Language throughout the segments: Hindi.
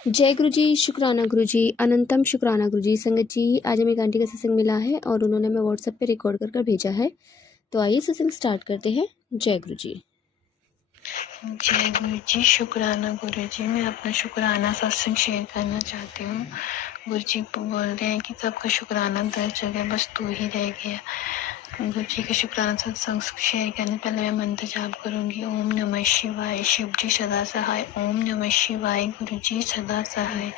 जय गुरु जी, शुक्राना गुरु जी, अनंतम शुक्राना गुरु जी। संगत जी, आज हमें एक आंटी का सत्संग मिला है और उन्होंने हमें व्हाट्सएप पे रिकॉर्ड कर भेजा है। तो आइए सत्संग स्टार्ट करते हैं। जय गुरु जी। जय गुरु जी, शुक्राना गुरु जी। मैं अपना शुक्राना सत्संग शेयर करना चाहती हूँ। गुरु जी बोल रहे हैं कि सबका शुक्राना दर जगह बस तू ही रह गया। गुरु जी का शुक्राना सत्संग शेयर करने पहले मैं मंत्र जाप करूंगी। ओम नमः शिवाय, शिव जी सदा सहाय। ओम नमः शिवाय, गुरु जी सदा सहाय।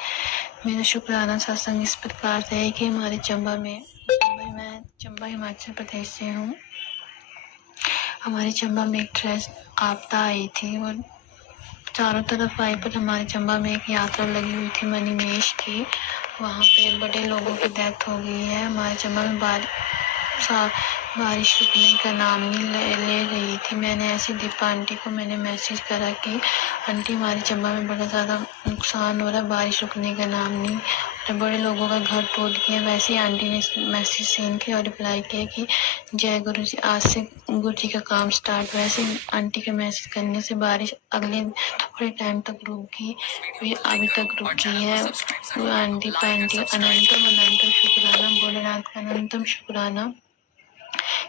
मेरा शुक्राना सत्संग इस प्रकार से है कि हमारे चंबा में, मैं चंबा हिमाचल प्रदेश से हूँ। हमारे चंबा में एक ट्रेस आपदा आई थी और चारों तरफ आई, पर हमारे चंबा में एक यात्रा लगी हुई थी मणिमेश की। वहाँ पे बड़े लोगों की डेथ हो गई है। हमारे चंबा में बारिश रुकने का नाम नहीं ले रही थी। मैंने ऐसी दीपा आंटी को मैंने मैसेज करा कि आंटी हमारे चंबा में बड़ा ज़्यादा नुकसान हो रहा है, बारिश रुकने का नाम नहीं, और बड़े लोगों का घर टूट गया। वैसे ही आंटी ने मैसेज सेंड किया और रिप्लाई किया कि जय गुरु जी, आज से गुरु जी का काम स्टार्ट। वैसे आंटी के मैसेज करने से बारिश अगले थोड़े टाइम तक रुकी, फिर अभी तक रुकी है। आंटी पैंटी अनंतम अनंतम शुक्राना, भोलेनाथ का अनंतम शुक्राना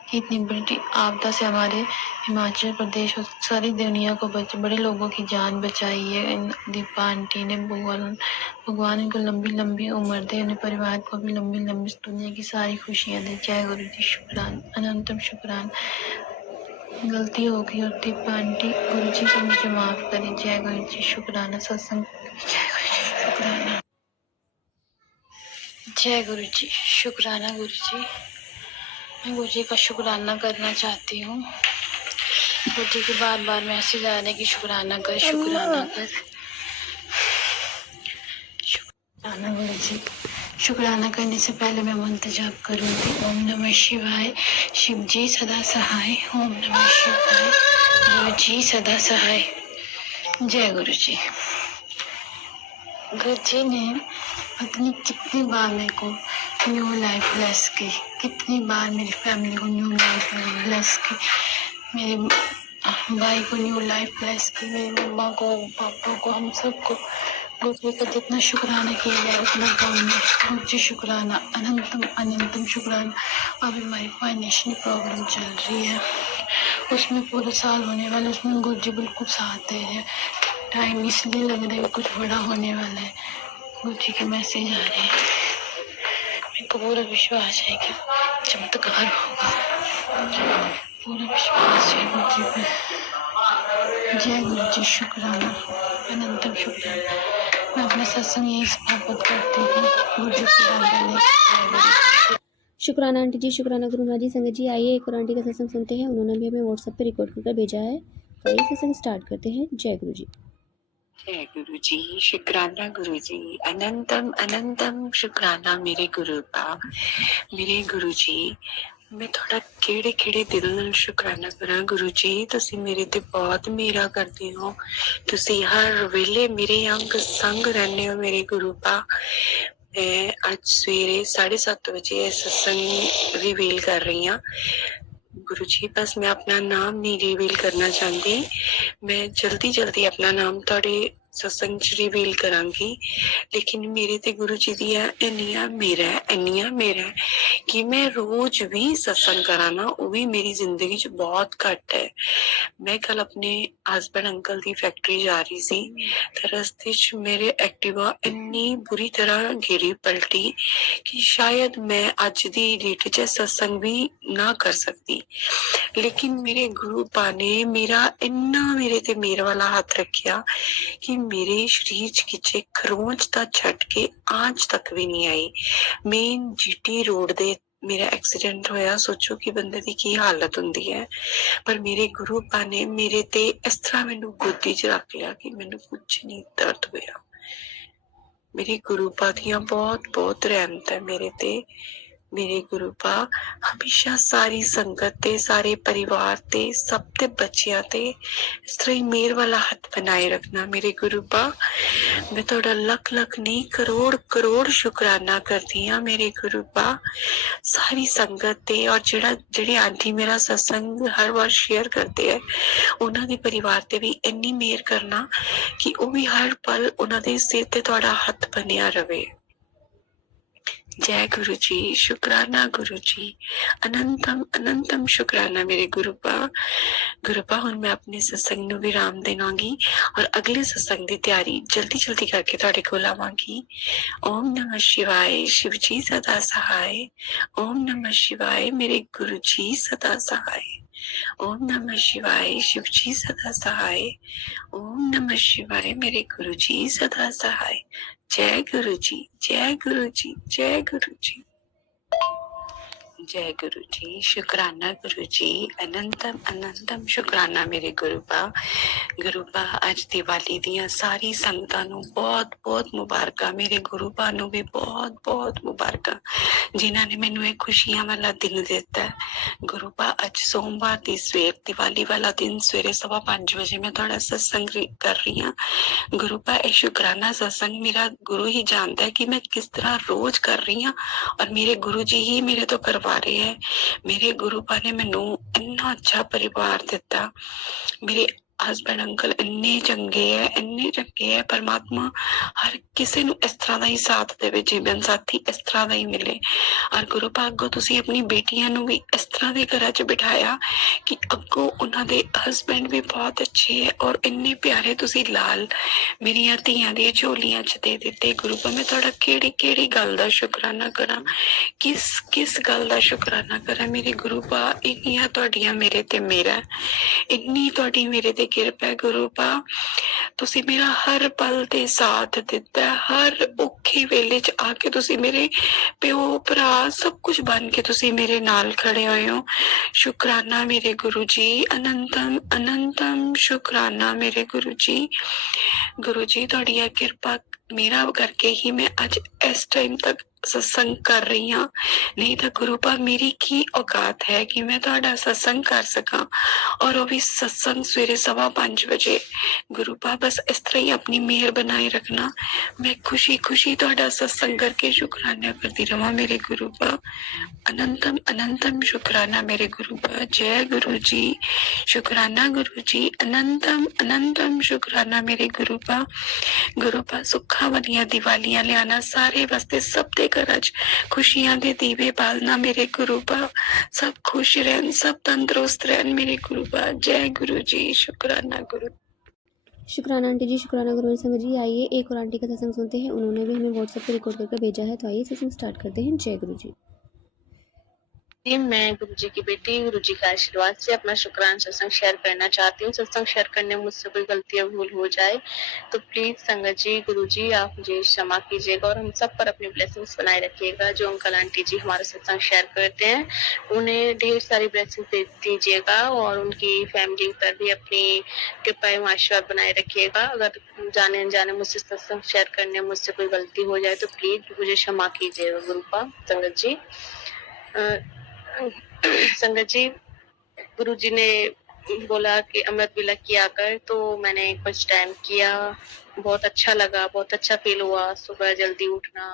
कि इतनी बड़ी आपदा से हमारे हिमाचल प्रदेश और सारी दुनिया को बड़े लोगों की जान बचाई है इन दीपा आंटी ने। भगवान इनको लंबी लंबी उम्र दे, उन्हें परिवार को भी लंबी लंबी दुनिया की सारी खुशियां दे। जय गुरु जी, शुक्रान, अनंतम शुक्रान। गलती हो गई और दीपा आंटी, गुरु जी को मुझे माफ करें। जय गुरु जी, शुक्राना सत्संग। जय गुरु जी, शुक्राना। जय गुरु जी, शुक्राना गुरु जी। मैं गुरु जी का शुक्राना करना चाहती हूँ। गुरु जी के बार बार मैसेज आ रहे कि शुक्राना कर, शुक्राना कर, शुक्राना। गुरु जी, शुक्राना करने से पहले मैं मंत्र जाप करूंगी। ओम नमः शिवाय, शिव जी सदा सहाय। ओम नमः शिवाय, गुरु जी सदा सहाय। जय गुरु जी। गुरु जी ने पता नहीं कितनी बार मेरे को न्यू लाइफ ब्लेस की, कितनी बार मेरी फैमिली को न्यू लाइफ ब्लेस की, मेरे भाई को न्यू लाइफ ब्लेस की, मेरी मम्मा को, पापा को, हम सबको। गुरु जी का जितना शुक्राना किया जाए उतना कम है। गुरु जी शुक्राना, अनंतम अनंतम शुक्राना। अभी हमारी फाइनेंशियल प्रॉब्लम चल रही है, उसमें पूरा साल होने वाला, उसमें गुरु जी बिल्कुल साथ दे रहे हैं। टाइम इसलिए लग रहा है कुछ बड़ा होने वाला है। गुरु जी के मैसेज आ रहे हैं, मेरे को पूरा विश्वास है कि चमत्कार होगा, पूरा विश्वास है गुरु जी पे। जय गुरु जी, शुक्राना, अनंतम शुक्राना। मैं अपना सत्संग यही स्थापित करती हूँ। गुरु जी की आज्ञा लेकर। शुक्राना आंटी जी, शुक्राना गुरु जी। संगत जी, आइए एक और आंटी का सत्संग सुनते हैं। उन्होंने भी हमें व्हाट्सएप पे रिकॉर्ड कर भेजा है। तो आइए सत्संग स्टार्ट करते हैं। जय गुरु जी। जय गुरु जी, शुक्राना गुरु जी, अनंतम अनंतम शुक्राना मेरे गुरु का। मेरे गुरु जी, मैं थोड़ा ਕਿਹੜੇ ਕਿਹੜੇ ਦਿਲ ਨਾਲ ਸ਼ੁਕਰਾਨਾ ਕਰਾਂ ਗੁਰੂ ਜੀ। ਤੁਸੀਂ ਮੇਰੇ ਤੇ ਬਹੁਤ ਮੇਰਾ ਕਰਦੇ ਹੋ, ਤੁਸੀਂ ਹਰ ਵੇਲੇ ਮੇਰੇ ਅੰਗ ਸੰਗ ਰਹਿੰਦੇ ਹੋ ਮੇਰੇ ਗੁਰੂ ਪਾ। मैं आज सवेरे 7:30 बजे सत्संग रिवील कर रही हूँ। गुरु जी, बस मैं अपना नाम नहीं रिवील करना चाहती, मैं जल्दी जल्दी अपना नाम थोड़े सत्संग च रिवील करांगी, लेकिन मेरे ते गुरु जी दिया इन्नियां मेरा कि मैं रोज भी सत्संग कराना, वो भी मेरी जिंदगी च बहुत घट है। मैं कल अपने हस्बैंड अंकल की फैक्ट्री जा रही सी, रस्ते च मेरे एक्टिवा इन्नी बुरी तरह गिरी पलटी कि शायद मैं अज दी डेट च सत्संग भी ना कर सकती, लेकिन मेरे गुरु पा ने मेरा इन्ना मेरे ते मेरे वाला हाथ रखिया कि मेरे शरीर च किचे खरोंच दा झटके आंच तक भी नहीं आई। मेन जीटी रोड दे मेरा एक्सीडेंट होया, सोचो कि बंदे दी की हालत हुंदी है, पर मेरे गुरु पा ने मेरे ते इस तरह मैनू गोदी च रख लिया कि मैनू कुछ नहीं दर्द होया। मेरे गुरु पा दियां बहुत बहुत रहमत है मेरे ते। मेरे गुरु पा हमेशा सारी संगत ते सारे परिवार ते सब ते बच्चियां ते इस तरह ही मेहर वाला हथ बनाए रखना मेरे गुरु पा। मैं थोड़ा लख लख नहीं करोड़ करोड़ शुकराना करती हाँ मेरे गुरु पा सारी संगत ते और ਜਿਹੜੇ आंटी मेरा सत्संग हर बार शेयर करते हैं ਉਹਨਾਂ ਦੇ ਪਰਿਵਾਰ ਤੇ ਵੀ ਇੰਨੀ ਮਿਹਰ ਕਰਨਾ ਕਿ ਉਹ ਵੀ ਹਰ ਪਲ ਉਹਨਾਂ ਦੇ ਸਿਰ ਤੇ ਤੁਹਾਡਾ ਹੱਥ ਬਣਿਆ ਰਵੇ। जय गुरु जी, शुक्राना गुरु जी, अनंतम अनंतम शुक्राना मेरे गुरुपा। गुरुपा हुण मैं अपने सत्संग नूं विराम देवांगी और अगले सत्संग की तैयारी जल्दी जल्दी करके तुहाडे कोल आवांगी। ओम नमः शिवाय, शिव जी सदा सहाय। ओम नमः शिवाय, मेरे गुरु जी सदा सहाय। ओम नमः शिवाय, शिव जी सदा सहाय। ओम नमः शिवाय, मेरे गुरु जी सदा सहाय। जय गुरु जी, जय गुरु जी, जय गुरु जी। जय गुरु जी, शुक्राना गुरु जी, अनंतम अनंतम शुक्राना मेरे गुरुपा। गुरुपा अज दिवाली दियां सारी संगतां नूं बहुत बहुत मुबारकां। मेरे गुरुपा नूं भी बहुत बहुत मुबारकां जिन्हां ने मैनूं ये खुशियां वाला दिन दिता है। गुरुपा अज सोमवार दी सवेर दिवाली वाला दिन सवेरे 5:15 बजे मैं तुहाडा सत्संग कर रही हाँ। गुरुपा ये शुकराना सत्संग मेरा गुरु ही जानता है कि मैं किस तरह रोज कर रही हाँ और मेरे गुरु जी ही मेरे तो करवा रहे हैं। मेरे गुरुपा ने मैनू इन्ना अच्छा परिवार दिता। मेरे हसबैंड अंकल इन्ने चंगे है परमात्मा हर किसी नू इस तरह का ही साथ देवे, जीवन साथी इस तरह का ही मिले। और गुरुपा अगों तुसी अपनी बेटियां नू भी इस तरह के घर च बिठाया कि अगों उन्हां दे हसबैंड भी बहुत अच्छे है और इन्ने प्यारे तुसी लाल मेरिया धीआं दी झोलियां च दे दिते। गुरुपा मैं तुहाडा केड़ी केड़ी गल दा शुकराना करा, किस किस गल दा शुकराना करा मेरे गुरुपा। इन्नियां तुहाडियां मेरे ते मेरा इन्नी तुहाडी मेरे ते किरपा है गुरुपा। तुसी मेरा हर पल ते साथ दिता, हर औखे वेले च आके तुसी मेरे प्यो भरा सब कुछ बन के तुसी मेरे नाल खड़े होए हो। शुकराना मेरे गुरु जी, अनंतम अनंतम शुकराना मेरे गुरु जी। गुरु जी तुहाडी किरपा मेरा करके ही मैं अज इस टाइम तक सत्संग कर रही हाँ, नहीं तो गुरुपा मेरी की औकात है कि मैं तुहाडा सत्संग कर सका और वो भी सत्संग सवेरे 5:15 बजे। गुरुपा बस इस तरह ही अपनी मेहर बनाए रखना, मैं खुशी खुशी तुहाडा सत्संग करके शुकराना करती रहा मेरे गुरुपा। अनंतम अनंतम शुकराना मेरे गुरुपा। जय गुरु जी, शुकराना गुरु जी, अनंतम अनंतम शुकराना मेरे गुरुपा। गुरुपा सुखा वालियां दिवालियां लियाना सारे वास्ते सब दे घर च खुशियां दे दीवे बालना मेरे गुरुपा। सब खुश रहन, सब तंदुरुस्त रहन मेरे गुरुपा। जय गुरु जी, शुकराना गुरु। शुक्राना आंटी जी, शुक्राना गुरु संगत जी। आइए एक और आंटी का सत्संग सुनते हैं, उन्होंने भी हमें व्हाट्सएप पे रिकॉर्ड करके भेजा है। तो आइए सत्संग स्टार्ट करते हैं। जय गुरु जी। जी, मैं गुरु जी की बेटी गुरु जी का आशीर्वाद से अपना शुक्राना सत्संग शेयर करना चाहती हूँ। सत्संग शेयर करने में मुझसे कोई गलती या भूल हो जाए तो प्लीज संगत जी, गुरु जी आप मुझे क्षमा कीजिएगा और हम सब पर अपनी ब्लेसिंग्स बनाए रखिएगा। जो अंकल आंटी जी हमारा सत्संग शेयर करते हैं उन्हें ढेर सारी ब्लेसिंग दे दीजिएगा और उनकी फैमिली पर भी अपनी कृपा एवं आशीर्वाद बनाए रखिएगा। अगर जाने अनजाने मुझसे सत्संग शेयर करने में मुझसे कोई गलती हो जाए तो प्लीज मुझे क्षमा कीजिएगा गुरुपा। संगत जी संगत जी, गुरु जी ने बोला कि अमृत वेला किया कर, तो मैंने कुछ टाइम किया, बहुत अच्छा लगा, बहुत अच्छा फील हुआ। सुबह जल्दी उठना,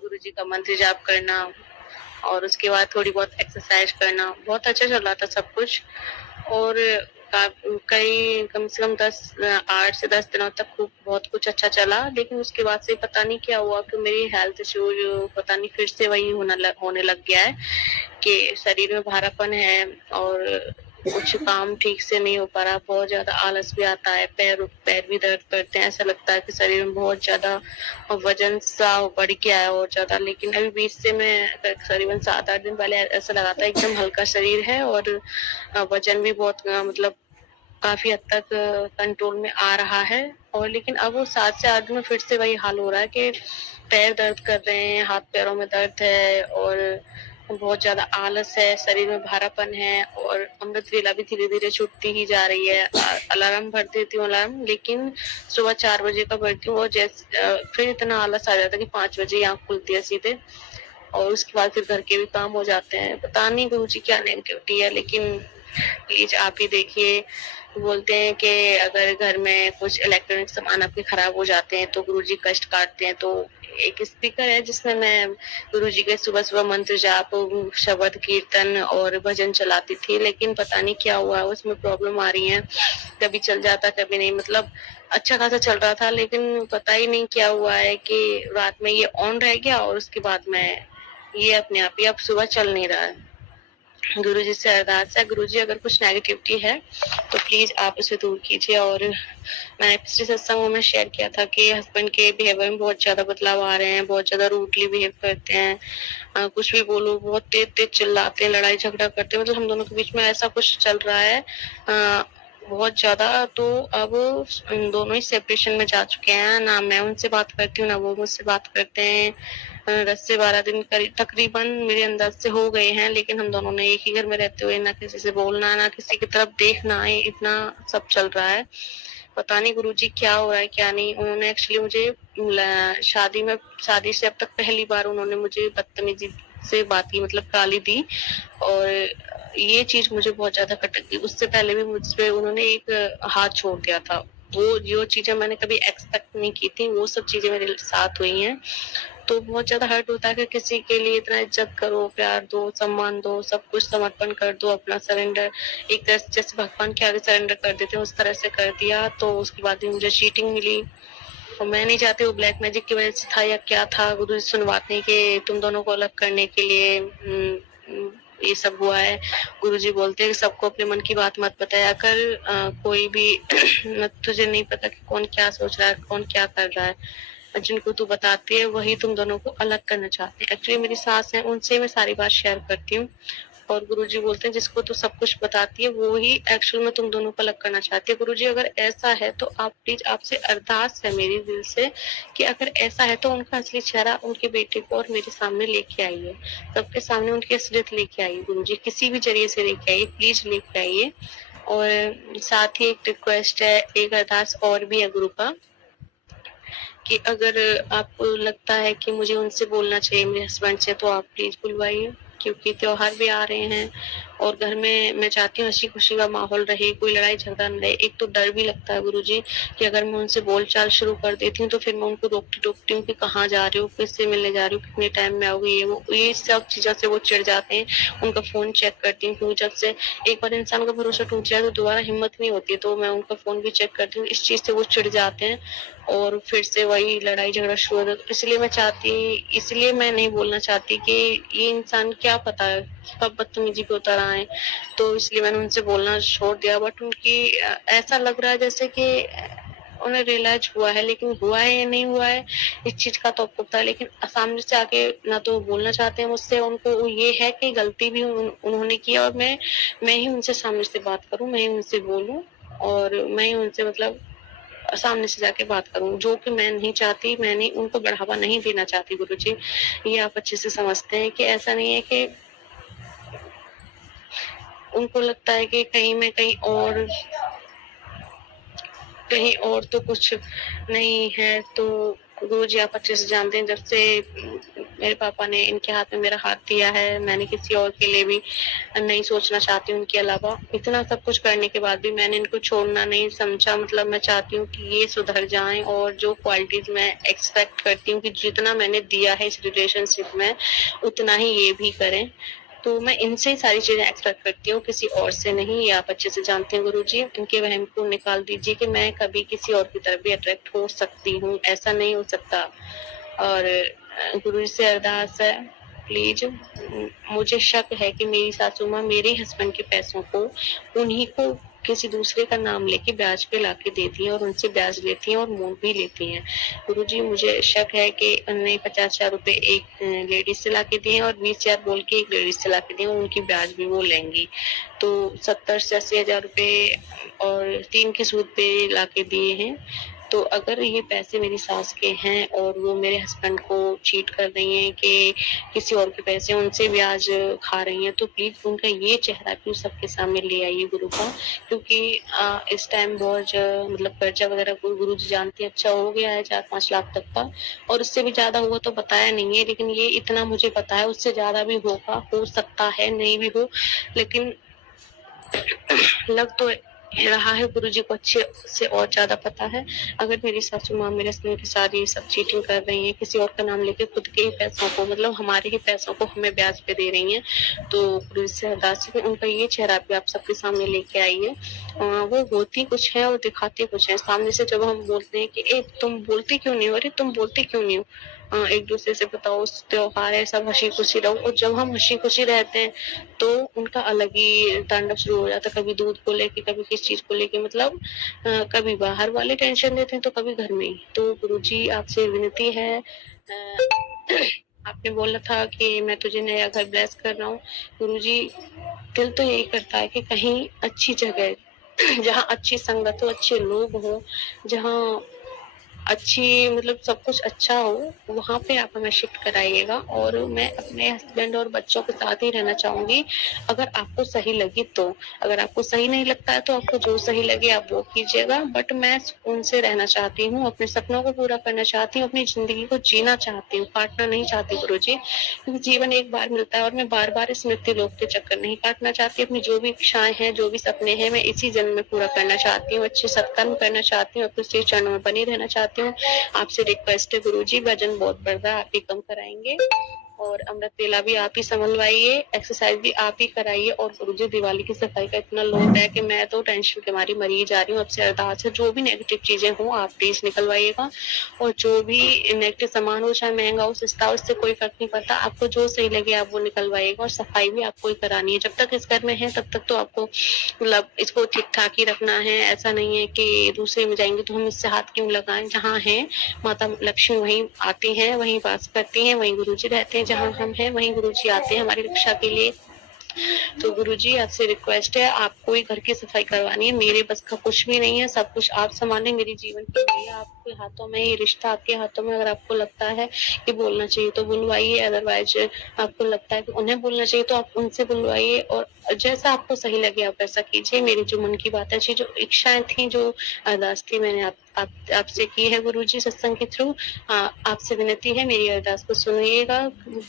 गुरु जी का मंत्र जाप करना और उसके बाद थोड़ी बहुत एक्सरसाइज करना, बहुत अच्छा चल रहा था सब कुछ। और कई कम से कम 8 से 10 दिनों तक बहुत कुछ अच्छा चला, लेकिन उसके बाद से पता नहीं क्या हुआ कि मेरी हेल्थ इश्यूज पता नहीं फिर से वही होने लग गया है कि शरीर में भारापन है और कुछ काम ठीक से नहीं हो पा रहा। बहुत ज्यादा आलस भी आता है, पैर भी दर्द करते हैं, ऐसा लगता है कि शरीर में बहुत ज्यादा वजन सा बढ़ गया है और ज्यादा। लेकिन अभी बीच से मैं करीबन 7-8 दिन पहले ऐसा लगा था एकदम हल्का शरीर है और वजन भी बहुत मतलब काफी हद तक कंट्रोल में आ रहा है। और लेकिन अब वो 7 से 8 दिन में फिर से वही हाल हो रहा है कि पैर दर्द कर रहे हैं, हाथ पैरों में दर्द है और बहुत ज्यादा आलस है, शरीर में भारापन है और अमृत वेला भी धीरे धीरे छूटती ही जा रही है। अलार्म भर देती हूँ अलार्म, लेकिन सुबह 4 बजे का भरती हूँ और जैसे फिर इतना आलस आ जाता है कि 5 बजे आँख खुलती है सीधे। और उसके बाद फिर घर के भी काम हो जाते हैं। पता नहीं गुरुजी क्या नेगेटिविटी है, लेकिन प्लीज आप ही देखिए। बोलते हैं कि अगर घर में कुछ इलेक्ट्रॉनिक सामान आपके खराब हो जाते हैं तो गुरुजी कष्ट काटते हैं। तो एक स्पीकर है जिसमें मैं गुरुजी के सुबह सुबह मंत्र जाप, शब्द कीर्तन और भजन चलाती थी, लेकिन पता नहीं क्या हुआ, उसमें प्रॉब्लम आ रही है। कभी चल जाता कभी नहीं, मतलब अच्छा खासा चल रहा था, लेकिन पता ही नहीं क्या हुआ है कि रात में ये ऑन रह गया और उसके बाद में ये अपने आप ही अब सुबह चल नहीं रहा है। गुरुजी से अरदास है, गुरुजी अगर कुछ नेगेटिविटी है तो प्लीज आप उसे दूर कीजिए। और मैंने पिछले सत्संगों में शेयर किया था कि हस्बैंड के बिहेवियर में बहुत ज्यादा बदलाव आ रहे हैं, बहुत ज्यादा रूडली बिहेव करते हैं। कुछ भी बोलो बहुत तेज तेज चिल्लाते हैं, लड़ाई झगड़ा करते हैं, मतलब हम दोनों के बीच में ऐसा कुछ चल रहा है बहुत ज्यादा। तो अब दोनों ही सेपरेशन में जा चुके हैं, ना मैं उनसे बात करती हूँ ना वो मुझसे बात करते हैं। 10 से 12 दिन तकरीबन मेरे अंदाज से हो गए हैं, लेकिन हम दोनों ने एक ही घर में रहते हुए ना किसी से बोलना, ना किसी की तरफ देखना, इतना सब चल रहा है। पता नहीं गुरुजी क्या हो रहा है क्या नहीं। उन्होंने एक्चुअली मुझे शादी से अब तक पहली बार उन्होंने मुझे बदतमीजी से बात की, मतलब गाली दी, और ये चीज मुझे बहुत ज्यादा खटक गई। उससे पहले भी मुझसे उन्होंने एक हाथ छोड़ दिया था। वो जो चीजें मैंने कभी एक्सपेक्ट नहीं की थी वो सब चीजें मेरे साथ हुई हैं। तो बहुत ज्यादा हर्ट होता है कि किसी के लिए इतना इज्जत करो, प्यार दो, सम्मान दो, सब कुछ समर्पण कर दो, अपना सरेंडर एक तरह से जैसे भगवान के आगे सरेंडर कर देते हैं उस तरह से कर दिया। तो उसके बाद भी मुझे चीटिंग मिली, और मैं नहीं चाहती वो ब्लैक मैजिक की वजह से था या क्या था। गुरु जी सुनवाते हैं कि तुम दोनों को अलग करने के लिए ये सब हुआ है। गुरुजी बोलते हैं कि सबको अपने मन की बात मत बताया कर, कोई भी तुझे नहीं पता कि कौन क्या सोच रहा है, कौन क्या कर रहा है। जिनको तू बताती है वही तुम दोनों को अलग करना चाहते हैं। एक्चुअली मेरी सास है, उनसे मैं सारी बात शेयर करती हूँ, और गुरुजी बोलते हैं जिसको तू सब कुछ बताती है वो ही एक्चुअल में तुम दोनों को अलग करना चाहती है। गुरुजी अगर ऐसा है तो आप प्लीज, आपसे अरदास है मेरी दिल से कि अगर ऐसा है तो उनका असली चेहरा उनके बेटे को और मेरे सामने लेके आइए, सबके सामने उनकी असलियत लेके आइए। गुरुजी किसी भी जरिए से लेके आइए, प्लीज लेके आइए। और साथ ही एक रिक्वेस्ट है, एक अरदास और भी है गुरु का, कि अगर आपको लगता है कि मुझे उनसे बोलना चाहिए मेरे हस्बैंड से, तो आप प्लीज बुलवाइए, क्योंकि त्योहार भी आ रहे हैं और घर में मैं चाहती हूँ हंसी खुशी का माहौल रहे, कोई लड़ाई झगड़ा न रहे। एक तो डर भी लगता है गुरुजी कि अगर मैं उनसे बोलचाल शुरू कर देती हूँ तो फिर मैं उनको रोकती हूँ कि कहाँ जा रहे हो, किससे मिलने जा रहे हो, कितने टाइम में आओगे, ये सब चीजों से वो चिढ़ जाते हैं। उनका फोन चेक करती हूँ, क्योंकि जब से एक बार इंसान का भरोसा टूट जाए तो दोबारा हिम्मत नहीं होती है। तो मैं उनका फोन भी चेक करती हूँ, इस चीज से वो चिढ़ जाते हैं और फिर से वही लड़ाई झगड़ा शुरू हो जाता है। इसलिए मैं नहीं बोलना चाहती कि ये इंसान क्या पता है कब बदतमीजी पे उतर आए, तो इसलिए मैंने उनसे बोलना छोड़ दिया। बट उनकी ऐसा लग रहा है जैसे कि उन्हें रियलाइज हुआ है, लेकिन हुआ है या नहीं हुआ है इस चीज का तो आपको पता है। लेकिन सामने से आके ना तो बोलना चाहते हैं मुझसे, उनको ये है कि गलती भी उन्होंने की और मैं ही उनसे सामने से बात करूं, मैं ही उनसे बोलूं और मैं ही उनसे मतलब सामने से जाके बात करूं, जो कि मैं नहीं चाहती। मैं नहीं उनको बढ़ावा नहीं देना चाहती गुरुजी, ये आप अच्छे से समझते हैं कि ऐसा नहीं है कि उनको लगता है कि कहीं और तो कुछ नहीं है। तो गुरुजी आप अच्छे से जानते हैं, जब से मेरे पापा ने इनके हाथ में मेरा हाथ दिया है, मैंने किसी और के लिए भी नहीं सोचना चाहती हूँ उनके अलावा। इतना सब कुछ करने के बाद भी मैंने इनको छोड़ना नहीं समझा। मतलब मैं चाहती हूँ कि ये सुधर जाएं और जो क्वालिटीज मैं एक्सपेक्ट करती हूँ कि जितना मैंने दिया है इस रिलेशनशिप में उतना ही ये भी करें। तो मैं इनसे ही सारी चीजें एक्सपेक्ट करती हूँ, किसी और से नहीं। ये आप अच्छे से जानते हैं गुरुजी। इनके वहम को निकाल दीजिए कि मैं कभी किसी और की तरफ भी अट्रैक्ट हो सकती हूँ, ऐसा नहीं हो सकता। और गुरुजी से अरदास है, प्लीज, मुझे शक है कि मेरी सासू माँ मेरे हस्बैंड के पैसों को उन्हीं को किसी दूसरे का नाम लेके ब्याज पे लाके देती हैं और उनसे ब्याज लेती हैं और मोल भी लेती हैं। गुरुजी मुझे शक है कि उन्होंने 50,000 रुपए एक लेडीज से लाके दिए और 20,000 बोल के एक लेडीज से लाके दिए, उनकी ब्याज भी वो लेंगी। तो 70 से 80,000 रुपए और 3 के सूद पे लाके दिए हैं। तो अगर ये पैसे मेरी सास के हैं और वो मेरे हस्बैंड को चीट कर रही हैं कि किसी और के पैसे उनसे ब्याज खा रही हैं, तो प्लीज़ उनका ये चेहरा भी सबके सामने ले आइए गुरु का, क्योंकि इस टाइम बहुत मतलब कर्जा वगैरह गुरु जी जानते हैं अच्छा हो गया है 4-5 लाख तक का, और उससे भी ज़्यादा हुआ तो बताया नहीं है, लेकिन ये इतना मुझे पता है उससे ज़्यादा भी होगा, हो सकता है नहीं भी हो, लेकिन लग तो रहा है गुरुजी को अच्छे से और ज़्यादा पता है। अगर मेरी सासू माँ मेरे हस्बैंड के साथ ये सब चीटिंग कर रही हैं, किसी और का नाम लेके खुद के ही पैसों को मतलब हमारे ही पैसों को हमें ब्याज पे दे रही हैं, तो गुरुजी से अरदास है कि उनका ये चेहरा भी आप सबके सामने लेके आइए। वो होती कुछ है और दिखाती कुछ है। सामने से जब हम बोलते हैं कि ए तुम बोलती क्यों नहीं हो, अरे तुम बोलती क्यों नहीं हो, एक दूसरे से बताओ त्योहार है सब हंसी खुशी रहो, और जब हम हंसी खुशी रहते हैं तो उनका अलग ही तांडव शुरू हो जाता है, कभी दूध को लेके, कभी किस चीज को लेके, मतलब कभी बाहर वाले टेंशन देते हैं तो कभी घर में ही। तो गुरुजी आपसे विनती है, आपने बोला था कि मैं तुझे नया घर ब्लेस कर रहा हूँ। गुरुजी दिल तो यही करता है कि कहीं अच्छी जगह जहाँ अच्छी संगत हो, अच्छे लोग हो, जहाँ अच्छी मतलब सब कुछ अच्छा हो, वहाँ पे आप हमें शिफ्ट कराइएगा, और मैं अपने हस्बैंड और बच्चों के साथ ही रहना चाहूंगी अगर आपको सही लगी तो। अगर आपको सही नहीं लगता है तो आपको जो सही लगे आप वो कीजिएगा, बट मैं उनसे रहना चाहती हूँ, अपने सपनों को पूरा करना चाहती हूँ, अपनी जिंदगी को जीना चाहती हूँ, काटना नहीं चाहती गुरुजी, क्योंकि जीवन एक बार मिलता है और मैं बार बार इस मृत्यु लोक के चक्कर नहीं काटना चाहती। अपनी जो भी इच्छाएं हैं, जो भी सपने हैं, मैं इसी जन्म में पूरा करना चाहती हूँ, अच्छे सत्कर्म करना चाहती हूँ, अपने श्री चरणों में बनी रहना चाहती हूँ। आपसे रिक्वेस्ट है गुरुजी, वजन बहुत बढ़ रहा है, आप ही कम कराएंगे, और अमृत वेला भी आप ही संभलवाइए, एक्सरसाइज भी आप ही कराइए, और गुरुजी दिवाली की सफाई का इतना लोड है कि मैं तो टेंशन के मारी मरी जा रही हूँ। आपसे अरदास है जो भी नेगेटिव चीजें हों आप प्लीज निकलवाइएगा, और जो भी नेगेटिव सामान हो, चाहे महंगा हो सस्ता हो, उससे कोई फर्क नहीं पड़ता, आपको जो सही लगे आप वो निकलवाइएगा, और सफाई भी आपको ही करानी है। जब तक इस घर में है तब तक तो आपको मतलब इसको ठीक ठाक ही रखना है, ऐसा नहीं है कि दूसरे में जाएंगे तो हम इससे हाथ क्यों लगाएं। जहाँ है माता लक्ष्मी वहीं आती हैं, वहीं वास करती हैं, वहीं गुरुजी रहते हैं, जहाँ हम हैं वहीं गुरुजी आते हैं हमारी रक्षा के लिए। तो गुरुजी आपसे रिक्वेस्ट है, आपको ही घर की सफाई करवानी है, मेरे बस का कुछ भी नहीं है, सब कुछ आप संभालें, मेरे जीवन के लिए आपके हाथों में, ये रिश्ता आपके हाथों में। अगर आपको लगता है कि बोलना चाहिए तो बुलवाइए, अदरवाइज आपको लगता है कि उन्हें बोलना चाहिए तो आप उनसे बुलवाइए, और जैसा आपको सही लगे आप वैसा कीजिए। मेरी जो मन की बात है, जो इच्छाएं थी, जो अरदास थी, मैंने आपसे की है गुरुजी सत्संग के थ्रू। आपसे विनती है मेरी अरदास को सुनिएगा,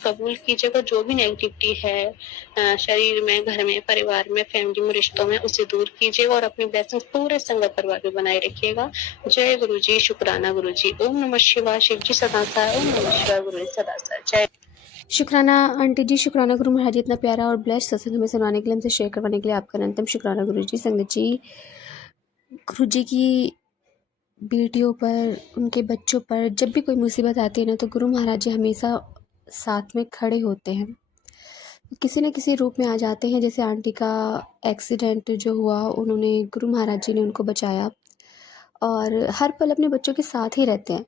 कबूल कीजिएगा, जो भी नेगेटिविटी है शरीर में, घर में, परिवार में, फैमिली में, रिश्तों में, उसे दूर कीजिएगा, और अपनी ब्लेसिंग्स पूरे संगत परिवार में बनाए रखिएगा। जय गुरुजी, शुक्राना गुरुजी। ओम नमः शिवाय, शिव जी सदा साय, ओम नमः शिवाय, गुरु जी सदा साय। जय शुक्राना आंटी जी, शुक्राना गुरु महाराज जी, इतना प्यारा और ब्लेस्ड सत्संग हमें सुनाने के लिए, हमसे शेयर करवाने के लिए आपका अनंतम शुक्राना गुरु जी। संगत जी, गुरु जी की बेटियों पर, उनके बच्चों पर जब भी कोई मुसीबत आती है ना, तो गुरु महाराज जी हमेशा साथ में खड़े होते हैं, किसी न किसी रूप में आ जाते हैं। जैसे आंटी का एक्सीडेंट जो हुआ, उन्होंने गुरु महाराज जी ने उनको बचाया, और हर पल अपने बच्चों के साथ ही रहते हैं।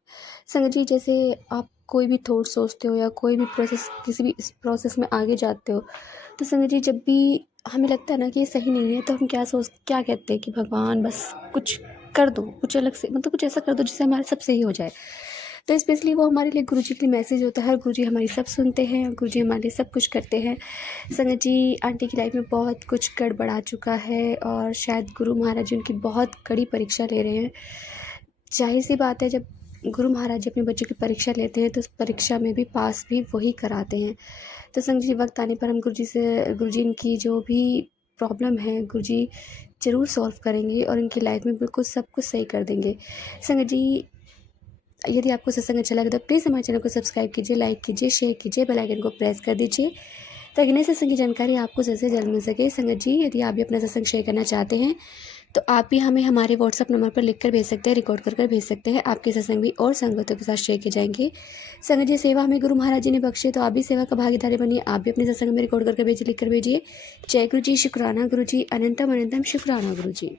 संगत जी, जैसे आप कोई भी थॉट सोचते हो या कोई भी प्रोसेस, किसी भी प्रोसेस में आगे जाते हो, तो संगत जी जब भी हमें लगता है ना कि ये सही नहीं है, तो हम क्या कहते हैं कि भगवान बस कुछ कर दो, कुछ अलग से, मतलब कुछ ऐसा कर दो जिससे हमारे सब सही हो जाए। तो स्पेशली वो हमारे लिए गुरुजी के लिए मैसेज होता है, और गुरुजी हमारी सब सुनते हैं, गुरुजी हमारे लिए सब कुछ करते हैं। संगत जी, आंटी की लाइफ में बहुत कुछ गड़बड़ा चुका है, और शायद गुरु महाराज जी उनकी बहुत कड़ी परीक्षा ले रहे हैं। जाहिर सी बात है, जब गुरु महाराज जी अपने बच्चों की परीक्षा लेते हैं तो उस परीक्षा में भी पास भी वही कराते हैं। तो संगत जी, वक्त आने पर हम गुरुजी इनकी जो भी प्रॉब्लम है, गुरुजी ज़रूर सॉल्व करेंगे, और इनकी लाइफ में बिल्कुल सब कुछ सही कर देंगे। संगत जी, यदि आपको सत्संग अच्छा लगे तो प्लीज़ हमारे चैनल को सब्सक्राइब कीजिए, लाइक कीजिए, शेयर कीजिए, बेल आइकन को प्रेस कर दीजिए, ताकि नए सत्संग की जानकारी आपको जल्द से जल्द मिल सके। संगत जी, यदि आप भी अपना सत्संग शेयर करना चाहते हैं तो आप भी हमें हमारे व्हाट्सअप नंबर पर लिखकर भेज सकते हैं, रिकॉर्ड कर भेज सकते हैं। आपके सत्संग भी और संगतों के साथ शेयर किए जाएंगे। संगत जी, सेवा हमें गुरु महाराज जी ने बख्शे, तो आप भी सेवा का भागीदारी बनिए, आप भी अपने सत्संग में रिकॉर्ड करके भेजिए, लिखकर भेजिए। जय गुरु जी, शुक्राना गुरु जी, अनंतम अनंतम शुक्राना गुरु जी।